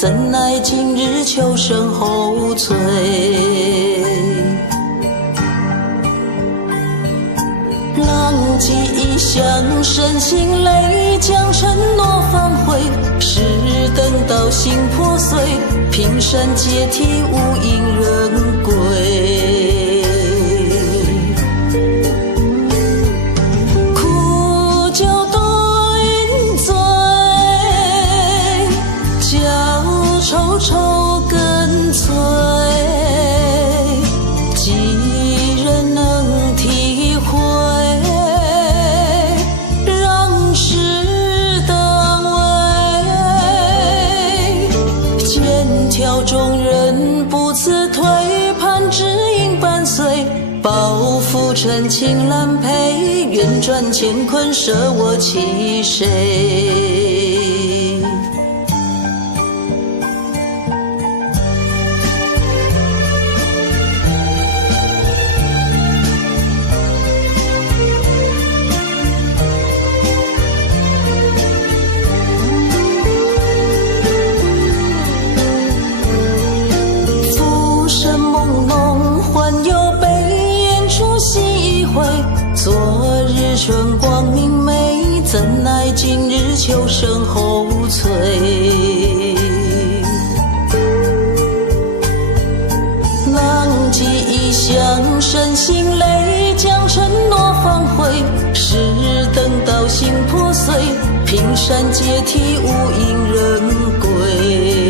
怎奈今日秋声后催。浪迹异乡，深情泪，将承诺反悔。是等到心破碎，平山阶梯无影人归。苦酒对醉，浇愁愁更催。几人能体会？条中人不辞退，盼只影伴随。抱负陈情难陪，愿转乾坤舍我其谁。昨日春光明媚，怎奈今日秋声后催。浪迹异乡，深心泪，将承诺反悔。是等到心破碎，平山阶梯无影人归。